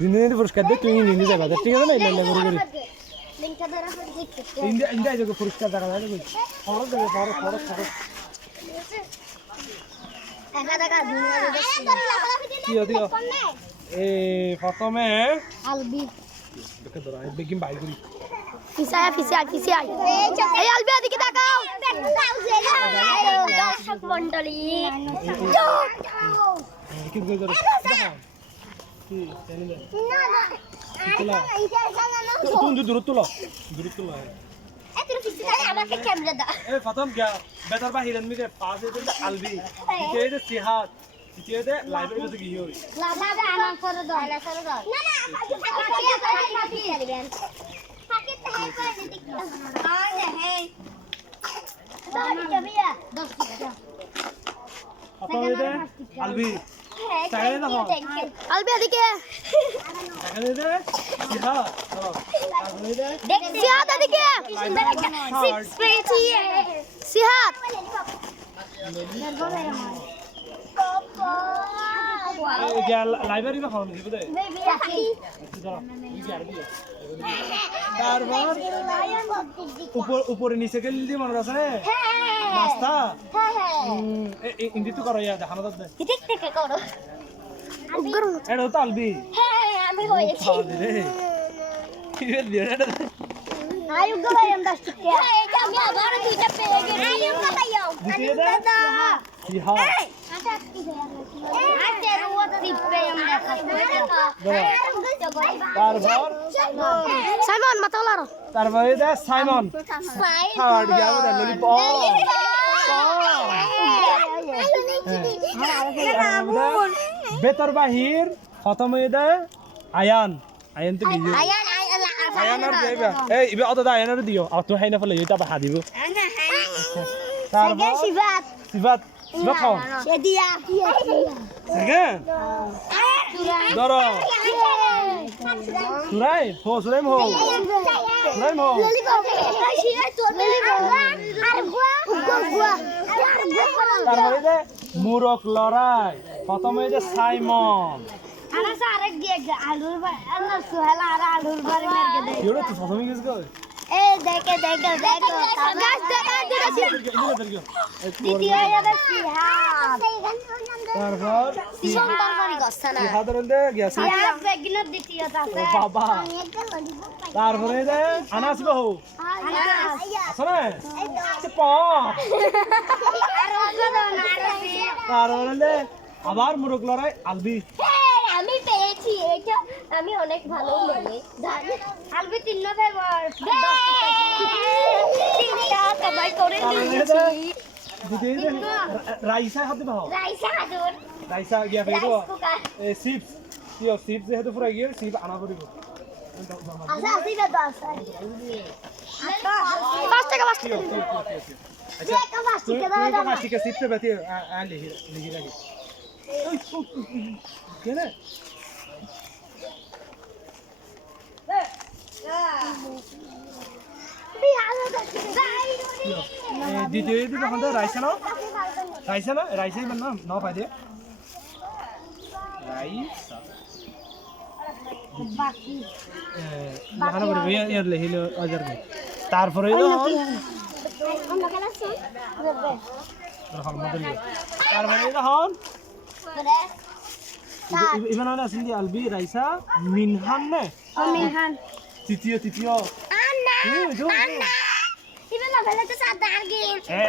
জিন্দিগি পুরস্কার দে তুই নিয়ে যাবা ঠিক আছে না ইল্লা করে করে ইন্ডিয়া যে পুরস্কার টাকা দেয় কই খরচ দেবে খরচ টাকা দুনিয়া দিও দিও প্রথমে আলবি দেখে ধরা বেগিম বাই করি পিছে আই এই আলবি এদিকে তাকাও দর্শক মণ্ডলী কি কই ধরে কি জানি না তুই দূর তুলো আমাকে ক্যামেরা দাও প্রথম গিয়া বেতার বাহিরেন মিলে পাঁচ হইতে আলবি দ্বিতীয় সিহাত তৃতীয় লাইব্রেরি মধ্যে গিয়ে হই লাগাবে আনা করে দাও না আলবি চাই না আলবি এদিকে এখানে দে সিহাত দেখ সিহাত এদিকে সিক্স পেয়েছি সিহাত লাইব্রেরি হন দিব দে তারপর উপরে নিচে গেলে দিয়ে মনে আছে নাস্তা ইন্দি তো করো দেখানো দে এটা তো আলবি আমি হয়েছি আয়ুব ভাই আমরা শিখতে এইটা আমি আবার দুইটা পেয়ে গেছি আয়ুব ভাই আয়ুব দাদা সিহাত সাইমন মাতালার তারপরে দে সাইমন থার্ড গিয়া দে ললিপপ বেতর বাহির প্রথম দে আয়ান তো গিয়ে আয়ানার দেবা এই ইবে অত দা আয়ানার দিও আর তুই হাইনা ফলে এটা বাহা দিব তারপর সিবাত খাও সেদিয়া সেকেন্ড ধরো সুরাই মো তারপরে যে মুরক লড়াই প্রথমে যে সাইমন প্রথমে গেছে দেখো তারপর বাবা তারপরে যে আনাস বহু আসলে তারপরে আবার মুরগ লড়াই আলবি আমি পেয়েছি এটা আমি অনেক ভালো মেয়ে আলবি 3 নভেম্বর 10টা কমাই করে নিয়েছি রাইসা হাতে বাহ রাইসা গিয়া ফেরো চিপস কিও চিপস যেহেতু পুরা গিয়ে চিপ আনা পড়িব আচ্ছা আসিবা 10 5 টাকা আচ্ছা তুই তো 5 টাকা চিপস বেতে লিখি রাখি কেন দ্বিতীয় দিন এখন রাইসা রাইসাই বান না পাই দিয়ে রাইসা লাগানো পড়বে ইয়ার লেহিলো আজার গে তারপরে তারপরে হন ইমান আছে আলবি রাইসা মিনহান নে মিনহান তৃতীয় আন্না ইবেন না ফেলে তো সাদা আগে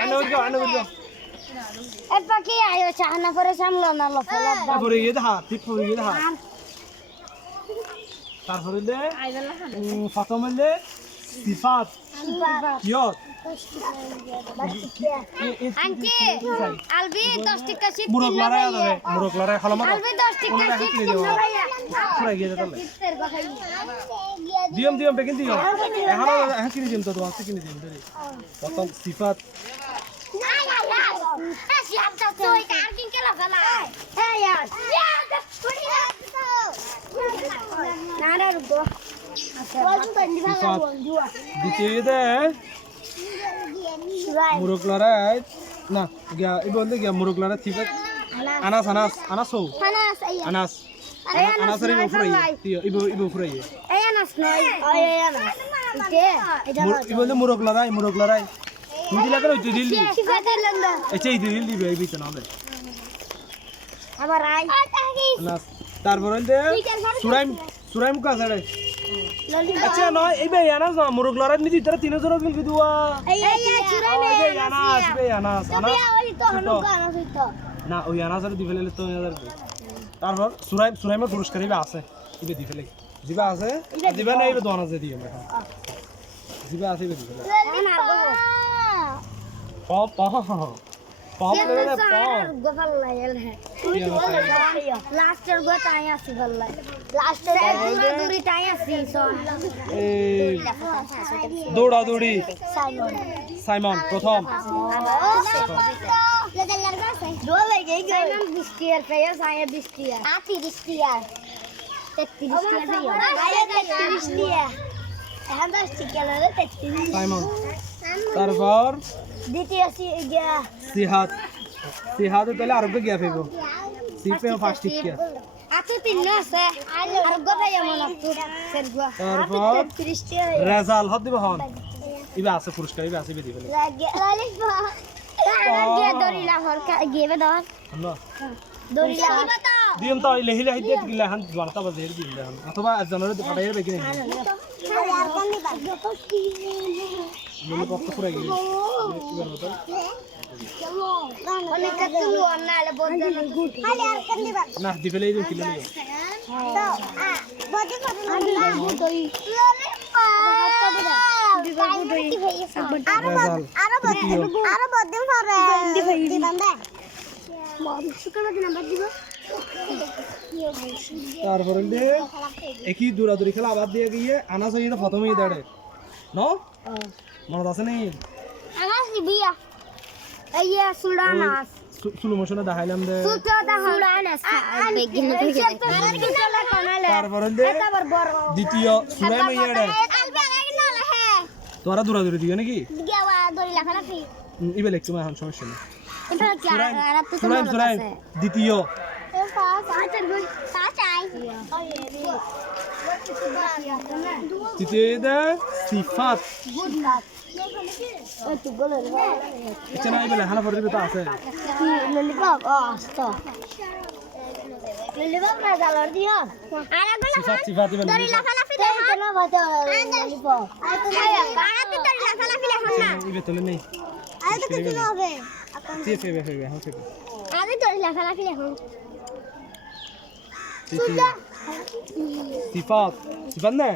আনো এপা কি আয়ো চাহনা করে সামলো না লফলা তারপরে গিয়ে দেখা ঠিক পরে গিয়ে দেখা তারপরে দে প্রথমে দে সিফাত কিয়ত আন্টি আলবি 10 টাকা সিট মুরগ লড়াই হলমা আলবি 10 টাকা সিট কিনলো ভাইয়া পুরা গিয়ে যেতে দিয়ম বেকিন দিও এখন কিনে দিম তো আছে কিনে দিম দে প্রথম সিফাত দ্বিতীয় দে মুরগ লড়াই না গিয়া এই বলতে গিয়া মুরগ লড়াই সিফাত আনাস আনাসের ইবো ফুরাই দিও ইবো ফুরাই এই আনাস নয় এই আনাস এটা ইবো লে মুরগ লড়াই তুই দিলা কেন তুই দিলি শিফাতে লন্দা এই দিল দিবে এই বিতে না হবে আমার আই আনাস তারপর দে সুরাইম কা ছাড়ে আচ্ছা নয় এই বে আনাস না মুরগ লড়াই নি দিতরা 3000 বিল দিওয়া এই চুরাই আনাস ওই তো হনুকা আনাস হইতো না ওই আনাসের দি ফেলে তো 3000 তারপর সুরাইমের পুরস্কার ইবে আছে ইবে দি ফেলে জিবা আছে দিবা না ইবে দোনা দিও আমরা জিবা আছে ইবে দি ফেলে পপ লেলে পপ গোপাল লাইল হে লাস্টের গোটা আই আসি বললাই লাস্টের দূরি টাই আসি এই দৌড়ি সাইমন প্রথম দোলে গই সাইমন 20 টিয়ার পেয়ে সাইয়া 20 টিয়ার 30 টিয়ার 33 টিয়ার পেয়ে আয়া 33 টিয়ার এখন 10 টিয়ার হলো 33 সাইমন তারপর দ্বিতীয় সিহাদ তাহলে আরোগ্য গিয়া ফেবো সিপে ফার্স্ট টিকিয়া আতো তিন আছে আরোগ্য ভাই এমন আপু সেরগুয়া তারপর 33 টিয়ার রেজাল হদ দিব হন ইবে আছে পুরস্কার ইবে আছে ইবে দি ফেলে লালিস বা গিয়ে দরিলা হরকা গিয়ে দাও আমরা দরিলা দিম তো লেহিলা হিদে গিলা হান জনতা বাজে দিন দেন অথবা জনরে পাঠাইরে বেকি নাই আর কোন দিবা মনে কত করে গেল ইবার বদল অনেক তুলু অন্নালে বদল খালি আর কোন দিবা না দি ফেলে দিন কিলো নিও তো বদল বদল আরো বদল পরে দিবান দে শুকনো দিন বাদ দিব তারপরে দে একই দৌড়াদৌড়ি খেলা আবার দিয়ে গিয়ে আনাস হইতে প্রথমেই দাঁড়ে ন মনে আছে নেই আনাস দিবিয়া এইয়া সুলানাস সুলো মোশনে দেখাইলাম দে সুতো সুলানাস বেগিন থেকে আর কি চলে কানালে তারপরে দে এবার বড় দ্বিতীয় সুরাই মাইয়াড়ে তোরা দৌড়াদৌড়ি দিও নাকি গেওয়া দড়ি লাখানা ফি ইবে লিখছো এখন সমস্যা নেই এটা কি আর তো সুরাইম দ্বিতীয় তৃতীয় সিফাত আচ্ছা না ইবে লেখানো পড়ে দিবে তো আছে সিফাত ইবে ইবে তোলে নেই ফেবে এখন ফেবে সিফাত না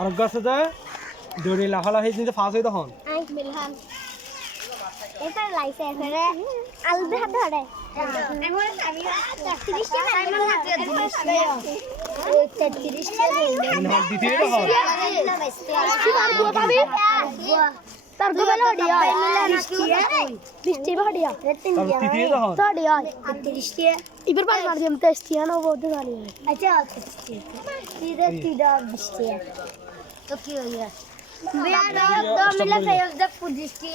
আর গাছে যায় দৌড়ে লাফালাফি কিন্তু ফাঁস হয়ে তখন এটা লাইছে এখানে আলবে হাত ধরে এখন আমি 33 টা সাইমন হাতে 33 টা না দ্বিতীয় তখন তার গোবল হডিয়া 20 টা হডিয়া তৃতীয় তখন হডিয়া 33 টা ইবার পার মার দিম 23 টা না বহুত গালি আচ্ছা 33 টা 20 টা তো কি হইয়া বিয়ার 2 মিলা 20 টা